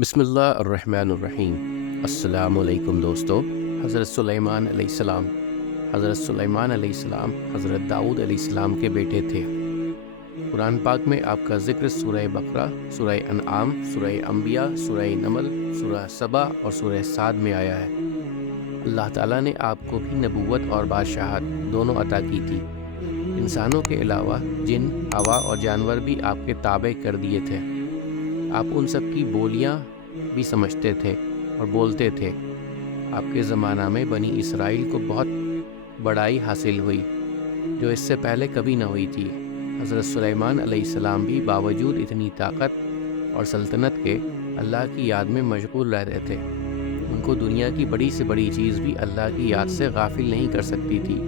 بسم اللہ الرحمن الرحیم۔ السلام علیکم دوستو۔ حضرت سلیمان علیہ السلام حضرت داؤد علیہ السلام کے بیٹے تھے۔ قرآن پاک میں آپ کا ذکر سورہ بقرہ، سورہ انعام، سورہ انبیاء، سورہ نمل، سورہ سبا اور سورہ صاد میں آیا ہے۔ اللہ تعالیٰ نے آپ کو بھی نبوت اور بادشاہت دونوں عطا کی تھی۔ انسانوں کے علاوہ جن، ہوا اور جانور بھی آپ کے تابع کر دیے تھے۔ آپ ان سب کی بولیاں بھی سمجھتے تھے اور بولتے تھے۔ آپ کے زمانہ میں بنی اسرائیل کو بہت بڑائی حاصل ہوئی جو اس سے پہلے کبھی نہ ہوئی تھی۔ حضرت سلیمان علیہ السلام بھی باوجود اتنی طاقت اور سلطنت کے اللہ کی یاد میں مشغول رہتے تھے۔ ان کو دنیا کی بڑی سے بڑی چیز بھی اللہ کی یاد سے غافل نہیں کر سکتی تھی۔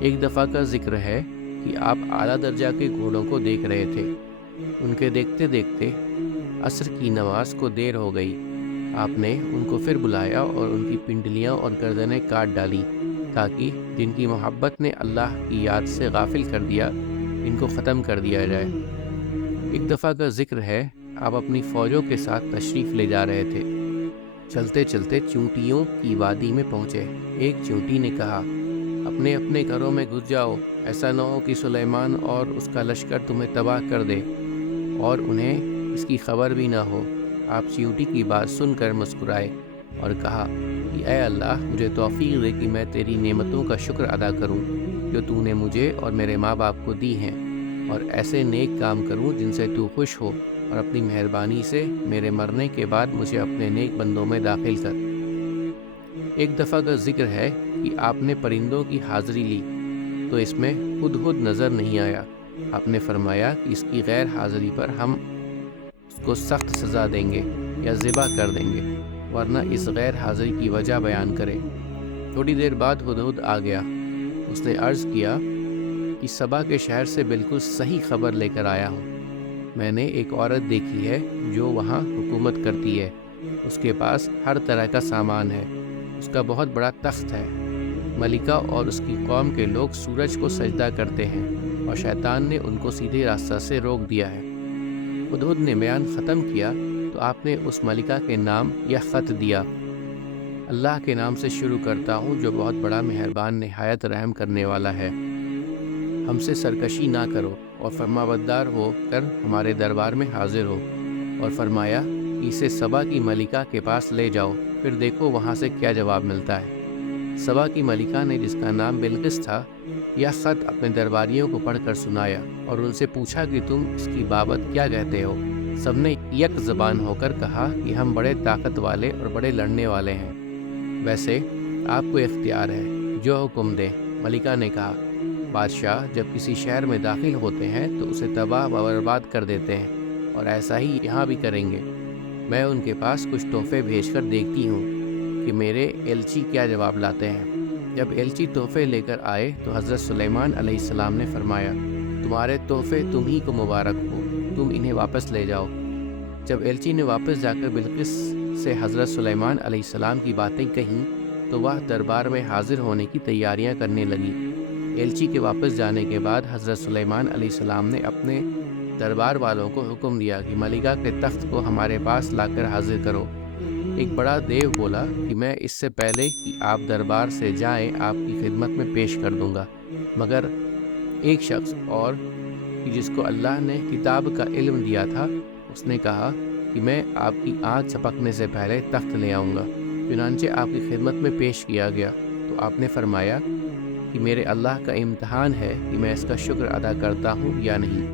ایک دفعہ کا ذکر ہے کہ آپ اعلیٰ درجہ کے گھوڑوں کو دیکھ رہے تھے۔ ان کے دیکھتے دیکھتے عصر کی نماز کو دیر ہو گئی۔ آپ نے ان کو پھر بلایا اور ان کی پنڈلیاں اور گردنیں کاٹ ڈالی تاکہ جن کی محبت نے اللہ کی یاد سے غافل کر دیا ان کو ختم کر دیا جائے۔ ایک دفعہ کا ذکر ہے آپ اپنی فوجوں کے ساتھ تشریف لے جا رہے تھے۔ چلتے چلتے چونٹیوں کی وادی میں پہنچے۔ ایک چونٹی نے کہا، اپنے اپنے گھروں میں گھس جاؤ، ایسا نہ ہو کہ سلیمان اور اس کا لشکر تمہیں تباہ کر دے اور انہیں اس کی خبر بھی نہ ہو۔ آپ چیونٹی کی بات سن کر مسکرائے اور کہا کہ اے اللہ، مجھے توفیق دے کہ میں تیری نعمتوں کا شکر ادا کروں جو تو نے مجھے اور میرے ماں باپ کو دی ہیں، اور ایسے نیک کام کروں جن سے تو خوش ہو، اور اپنی مہربانی سے میرے مرنے کے بعد مجھے اپنے نیک بندوں میں داخل کر۔ ایک دفعہ کا ذکر ہے کہ آپ نے پرندوں کی حاضری لی تو اس میں ہدہد نظر نہیں آیا۔ آپ نے فرمایا کہ اس کی غیر حاضری پر ہم اس کو سخت سزا دیں گے یا ذبح کر دیں گے، ورنہ اس غیر حاضری کی وجہ بیان کرے۔ تھوڑی دیر بعد ہدہد آ گیا۔ اس نے عرض کیا کہ سبا کے شہر سے بالکل صحیح خبر لے کر آیا ہوں۔ میں نے ایک عورت دیکھی ہے جو وہاں حکومت کرتی ہے۔ اس کے پاس ہر طرح کا سامان ہے۔ اس کا بہت بڑا تخت ہے۔ ملکہ اور اس کی قوم کے لوگ سورج کو سجدہ کرتے ہیں اور شیطان نے ان کو سیدھے راستہ سے روک دیا ہے۔ ہدہد نے بیان ختم کیا تو آپ نے اس ملکہ کے نام یا خط دیا۔ اللہ کے نام سے شروع کرتا ہوں جو بہت بڑا مہربان نہایت رحم کرنے والا ہے۔ ہم سے سرکشی نہ کرو اور فرمانبردار ہو کر ہمارے دربار میں حاضر ہو۔ اور فرمایا کہ اسے سبا کی ملکہ کے پاس لے جاؤ، پھر دیکھو وہاں سے کیا جواب ملتا ہے۔ سبا کی ملکہ نے، جس کا نام بلقیس تھا، یہ خط اپنے درباریوں کو پڑھ کر سنایا اور ان سے پوچھا کہ تم اس کی بابت کیا کہتے ہو؟ سب نے یک زبان ہو کر کہا کہ ہم بڑے طاقت والے اور بڑے لڑنے والے ہیں۔ ویسے آپ کو اختیار ہے، جو حکم دیں۔ ملکہ نے کہا، بادشاہ جب کسی شہر میں داخل ہوتے ہیں تو اسے تباہ و برباد کر دیتے ہیں، اور ایسا ہی یہاں بھی کریں گے۔ میں ان کے پاس کچھ تحفے بھیج کر دیکھتی ہوں کہ میرے ایلچی کیا جواب لاتے ہیں۔ جب ایلچی تحفے لے کر آئے تو حضرت سلیمان علیہ السلام نے فرمایا، تمہارے تحفے تم ہی کو مبارک ہو، تم انہیں واپس لے جاؤ۔ جب ایلچی نے واپس جا کر بلقیس سے حضرت سلیمان علیہ السلام کی باتیں کہیں تو وہ دربار میں حاضر ہونے کی تیاریاں کرنے لگی۔ ایلچی کے واپس جانے کے بعد حضرت سلیمان علیہ السلام نے اپنے دربار والوں کو حکم دیا کہ ملکہ کے تخت کو ہمارے پاس لا کر حاضر کرو۔ ایک بڑا دیو بولا کہ میں اس سے پہلے کہ آپ دربار سے جائیں آپ کی خدمت میں پیش کر دوں گا، مگر ایک شخص اور کہ جس کو اللہ نے کتاب کا علم دیا تھا، اس نے کہا کہ میں آپ کی آنکھ چھپکنے سے پہلے تخت لے آؤں گا۔ چنانچہ آپ کی خدمت میں پیش کیا گیا تو آپ نے فرمایا کہ میرے اللہ کا امتحان ہے کہ میں اس کا شکر ادا کرتا ہوں یا نہیں۔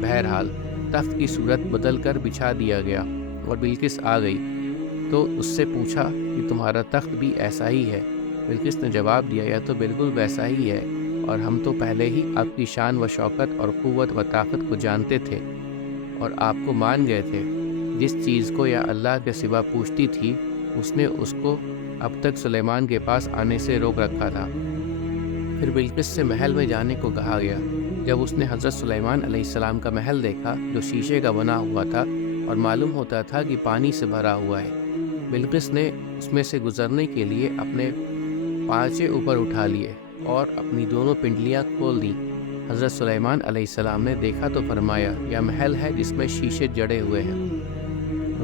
بہرحال تخت کی صورت بدل کر بچھا دیا گیا اور بلقیس آ گئی تو اس سے پوچھا کہ تمہارا تخت بھی ایسا ہی ہے؟ بلقیس نے جواب دیا، یہ تو بالکل ویسا ہی ہے، اور ہم تو پہلے ہی آپ کی شان و شوکت اور قوت و طاقت کو جانتے تھے اور آپ کو مان گئے تھے۔ جس چیز کو یا اللہ کے سوا پوچھتی تھی اس نے اس کو اب تک سلیمان کے پاس آنے سے روک رکھا تھا۔ پھر بلقیس سے محل میں جانے کو کہا گیا۔ جب اس نے حضرت سلیمان علیہ السلام کا محل دیکھا جو شیشے کا بنا ہوا تھا اور معلوم ہوتا تھا کہ پانی سے بھرا ہوا ہے، بلقیس نے اس میں سے گزرنے کے لیے اپنے پانچے اوپر اٹھا لیے اور اپنی دونوں پنڈلیاں کھول دیں۔ حضرت سلیمان علیہ السلام نے دیکھا تو فرمایا، یہ محل ہے جس میں شیشے جڑے ہوئے ہیں۔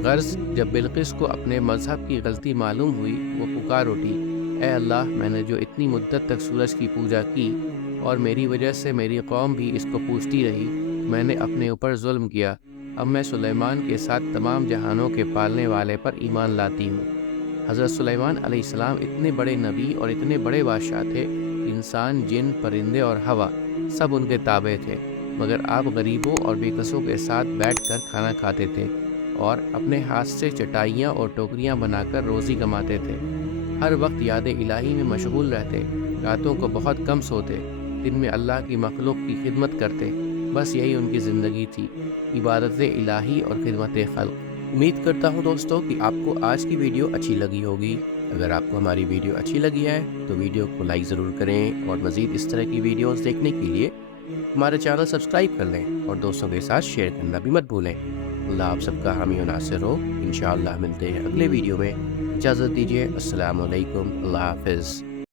غرض جب بلقیس کو اپنے مذہب کی غلطی معلوم ہوئی وہ پکار اٹھی، اے اللہ، میں نے جو اتنی مدت تک سورج کی پوجا کی اور میری وجہ سے میری قوم بھی اس کو پوجتی رہی، میں نے اپنے اوپر ظلم کیا، اب میں سلیمان کے ساتھ تمام جہانوں کے پالنے والے پر ایمان لاتی ہوں۔ حضرت سلیمان علیہ السلام اتنے بڑے نبی اور اتنے بڑے بادشاہ تھے، انسان، جن، پرندے اور ہوا سب ان کے تابع تھے، مگر آپ غریبوں اور بے کسوں کے ساتھ بیٹھ کر کھانا کھاتے تھے اور اپنے ہاتھ سے چٹائیاں اور ٹوکریاں بنا کر روزی کماتے تھے، ہر وقت یاد الہی میں مشغول رہتے، راتوں کو بہت کم سوتے، دن میں اللہ کی مخلوق کی خدمت کرتے، بس یہی ان کی زندگی تھی، عبادت الہی اور خدمت خلق۔ امید کرتا ہوں دوستوں کہ آپ کو آج کی ویڈیو اچھی لگی ہوگی۔ اگر آپ کو ہماری ویڈیو اچھی لگی ہے تو ویڈیو کو لائک ضرور کریں اور مزید اس طرح کی ویڈیوز دیکھنے کے لیے ہمارے چینل سبسکرائب کر لیں اور دوستوں کے ساتھ شیئر کرنا بھی مت بھولیں۔ اللہ آپ سب کا حامی و ناصر ہو۔ انشاءاللہ ملتے ہیں اگلے ویڈیو میں۔ اجازت دیجیے، السلام علیکم، اللہ حافظ۔